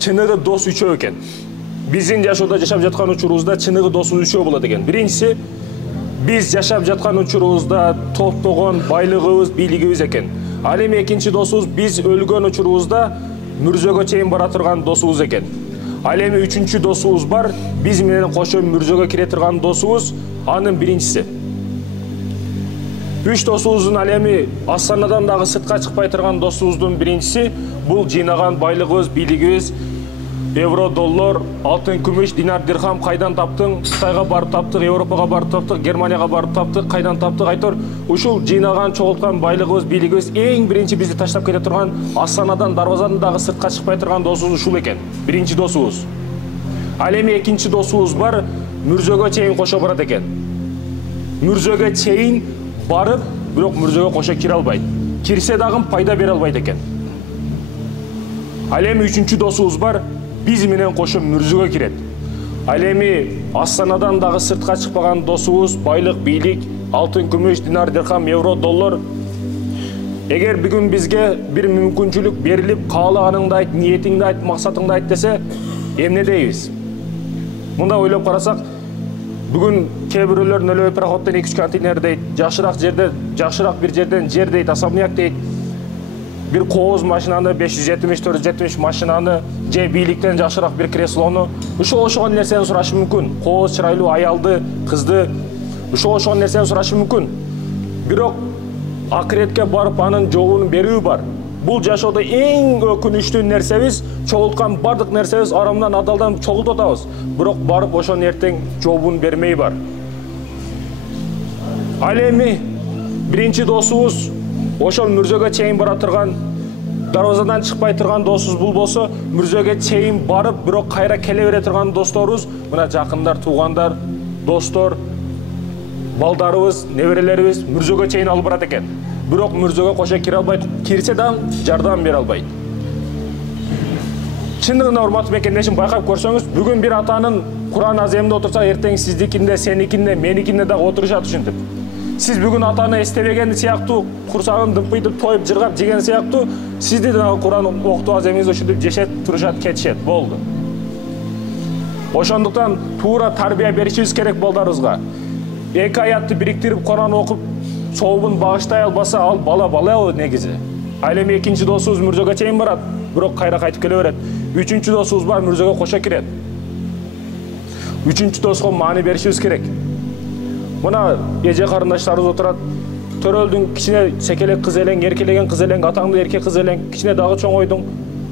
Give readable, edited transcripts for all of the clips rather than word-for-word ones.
чыныгы дос үчөө экен. Биздин жашоодо жашап жаткан учурубузда чыныгы досубуз үчөө болот экен. Биринчиси, биз жашап жаткан учурубузда топтогон байлыгыбыз, бийлигибиз экен. Ал эми экинчи досубуз биз өлгөн учурубузда мүрзөгө чейин бара турган досубуз экен. Ал эми үчүнчү досубуз бар, биз менен кошо мүрзөгө кире турган досубуз, анын биринчиси. Үч досубуздун ал эми Астанадан дагы сыртка чыкпай турган досубуздун биринчиси бул жыйнаган байлыгыбыз, бийлигибиз, евро, доллар, алтын, күмүш, динар, дирхам кайдан таптың? Кытайга барып таптык, Европага барып таптык, Германияга барып таптык, кайдан таптык? Айтор, ушул жыйнаган, чогулткан байлыгыбыз, бийлигибиз эң биринчи бизди таштап кете турган Астанадан, Дарбазадан дагы сыртка чыкпай турган досубуз ушул экен. Биринчи досубуз. Ал эми экинчи досубуз бар, мүрзөгө чейин кошо барат экен. Мүрзөгө чейин барып, бирок мүрзөгө кошо кире албайт. Кирсе дагы пайда бере албайт экен. Ал эми үчүнчү досубуз бар, биз менен кошо мүрзөгө кирет. Ал эми Астанадан дагы сыртка чыкпаган досубуз, байлык, бийлик, алтын, күмүш, динар, дирхам, евро, доллар. Эгер бүгүн бизге бир мүмкүнчүлүк берилип, каалаганыңды айт, ниетиңди айт, максатыңды айт десе, эмне дейбиз? Мында ойлоп карасак, бүгүн кээ бирөөлөр нөлөө пароходдон 2-3 контейнер дейт, жакшыраак бир жерден жер дейт, особняк дейт. Бир кооз машинаны, 570-470 машинаны, же бийликтен жакшыраак бир креслону, ошол нерсени сурашы мүмкүн. Кооз, чырайлуу аялды, кызды, ошол нерсени сурашы мүмкүн. Бирок акыретке барып анын жообун берүү бар. Бул жашоодо эң өкүнүчтүү нерсебиз, чогулткан бардык нерсебиз арамдан, адалдан чогултуп атабыз. Бирок барып ошонун эртең жообун бермей бар. Ал эми биринчи досубуз ошол мүрзөгө чейин бара турган, дарбазадан чыкпай турган досубуз бул болсо, мүрзөгө чейин барып, бирок кайра келе бере турган досторубуз, мына жакындар, туугандар, достор, балдарыбыз, неберелерибиз мүрзөгө чейин алып барат экен. Бирок мүрзөгө кошо кире албайт, кирсе да жардам бере албайт. Чындыгында урматтуу мекендешим, байкап көрсөңүз, бүгүн бир атанын Куран аземинде отурса, эртең сиздикинде, сеникинде, меникинде дагы отурушат ушинтип. Сиз бүгүн атаны эстебеген сыяктуу, курсагын дымпыйтып, тоюп, жыргап жеген сыяктуу, сизди да Куран окутуу аземиңизде ушинтип жешет, турушат, кетишет, болду. Ошондуктан туура тарбия беришибиз керек балдарыбызга. Эки аятты бириктирип Куран окуп, сообун багыштай албаса, ал бала негизи. Ал эми экинчи досубуз мүрзөгө чейин барат, бирок кайра кайтып келе берет. Үчүнчү досубуз бар, мүрзөгө кошо кирет. Үчүнчү доско маани беришибиз керек. Мына эже карындаштарыбыз отурат. Төрөлдүң кичине секелек кыз элең, эркелеген кыз элең, атаңды эркек кыз элең, кичине дагы чоңойдуң.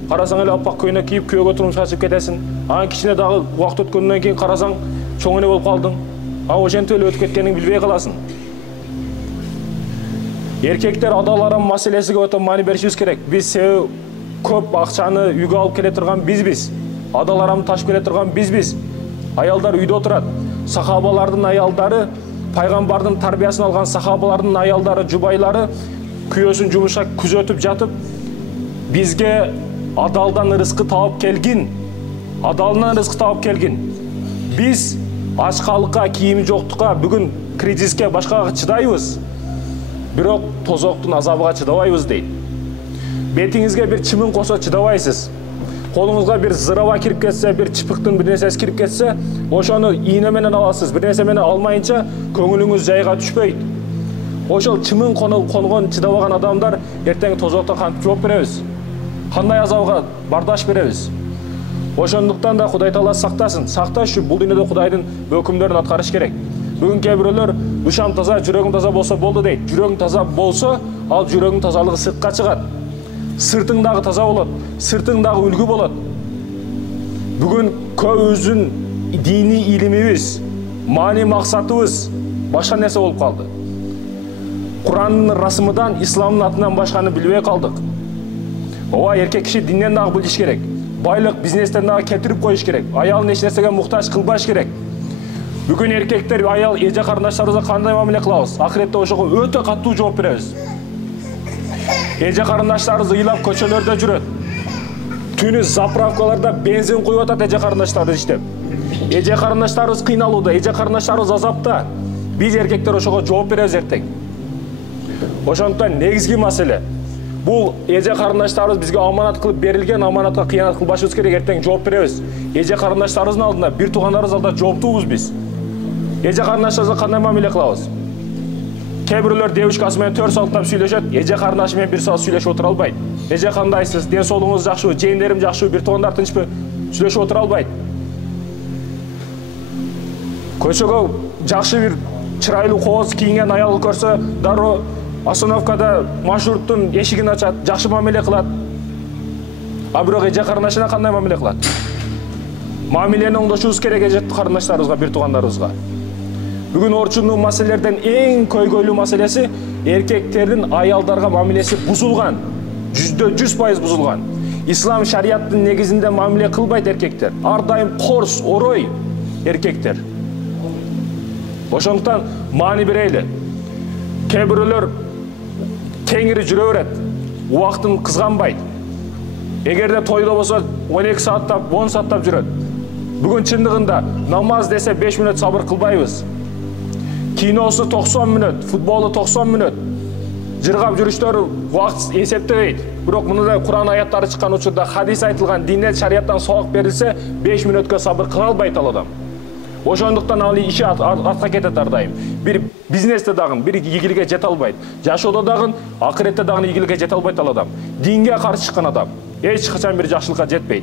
Карасаң эле аппак көйнөк кийип күйөөгө турмушка чыгып кетесиң. Анан кичине дагы убакыт өткөндөн кийин карасаң чоң эне болуп калдың. Ошентип эле өтүп кеткениңди билбей каласың. Эркектер адаларым маселесиге өтө маани беришибиз керек. Биз көп акчаны үйгө алып келе турган бизбиз. Адаларым ташып келе турган бизбиз. Аялдар үйдө отурат. Сахабалардын аялдары, пайгамбардын тарбиясын алган сахабалардын аялдары, жубайлары күйөөсүн жумушка күзөтүп жатып, бизге адалдан рызкы таап келгин. Адалынан рызкы таап келгин. Биз ачкалыкка, кийими жоктукка, бүгүн кризиске, башкага чыдайбыз. Бирок тозоктун азабыга чыдабайбыз дейт. Бетиңизге бир чымын косо чыдабайсыз. Колуңузга бир зырава кирип кетсе, бир чыпыктын бир нерсеси кирип кетсе, ошону ийне менен аласыз. Бир нерсе менен алмайынча көңүлүңүз жайга түшпөйт. Ошол чымын конгон чыдабаган адамдар эртең тозокто кантип жооп беребиз? Кандай азабга бардаш беребиз? Ошондуктан да Кудай Таала сактасын. Сакташ бул дүйнөдө Кудайдын өкүмдөрүн аткарыш керек. Бүгүн кээ бирөөлөр душам таза, жүрөгүм таза болсо болду дейт. Жүрөгүң таза болсо, ал жүрөгүң тазалыгы сыртка чыгат. Сыртың дагы таза болот, сыртың дагы үлгү болот. Бүгүн көбүбүздүн дини илимибиз, маани максатыбыз башка нерсе болуп калды. Курандын расымыдан, исламдын атынан башканы билбей калдык. Ооба, эркек киши динден дагы билиш керек. Байлык, бизнестен дагы кетирип коюш керек. Аялын эч нерсеге муктаж кылбаш керек. Бүгүн эркектер, аял, эже карындашдарыбызга кандай мамиле кылабыз? Акыретте ошого өтө катуу жооп беребиз. Эже карындаштарыбыз ыйлап көчөлөрдө жүрөт. Түнү заправкаларда бензин куюп атат эже карындаштарыбыз иштеп. Эже карындаштарыбыз кыйналууда, эже карындаштарыбыз азапта. Биз эркектер ошого жооп беребиз эртең. Ошондуктан негизги маселе Бул эже карындаштарыбыз бизге аманат кылып берилген, аманатка кыянат кылбашыбыз керек, эртең жооп беребиз. Эже карындаштарыбыздын алдында, бир туугандарыбыз алдында жооптуубуз биз. Эже карындаштарыбызга кандай мамиле кылабыз? Кээ бирөөлөр девушкасы менен 4 сааттап сүйлөшөт, эже карындашы менен 1 саат сүйлөшүп отура албайт. Эже кандайсыз, ден соолугуңуз жакшыбы, жээнерим жакшыбы, бир туугандар тынчпы, сүйлөшүп отура албайт. Көчөгө жакшы бир чырайлуу кооз кийинген аялды көрсө, дароо остановкада маршруттун эшигин ачат, жакшы мамиле кылат. А бирок эже карындашына кандай мамиле кылат? Мамилени оңдошубуз керек эже карындаштарыбызга, бир туугандарыбызга. Бүгүн орчундуу маселелерден эң көйгөйлүү маселеси эркектердин аялдарга мамилеси бузулган. 100% бузулган. Ислам шарияттын негизинде мамиле кылбайт эркектер. Ар дайым корс, орой эркектер. Ошондуктан маани берели. Кээ бирөөлөр теңири жүрө берет, убактын кызганбайт. Эгерде тойдо болсо 12 сааттап, 10 сааттап жүрөт. Бүгүн чындыгында намаз десе 5 мүнөт сабыр кылбайбыз. Киносу 90 мүнөт, футболу 90 мүнөт. Жыргап жүрүштөр убакыт эсептебейт. Бирок мындай Куран аяттары чыккан учурда хадис айтылган, динде шарияттан сабак берилсе, 5 мүнөткө сабыр кыла албайт ал адам. Ошондуктан ал иши артка кетет ар дайым. Бир бизнесте дагы бир ийгиликке жете албайт. Жашоодо дагы, акыретте дагы ийгиликке жете албайт ал адам. Динге каршы чыккан адам эч качан бир жакшылыкка жетпейт.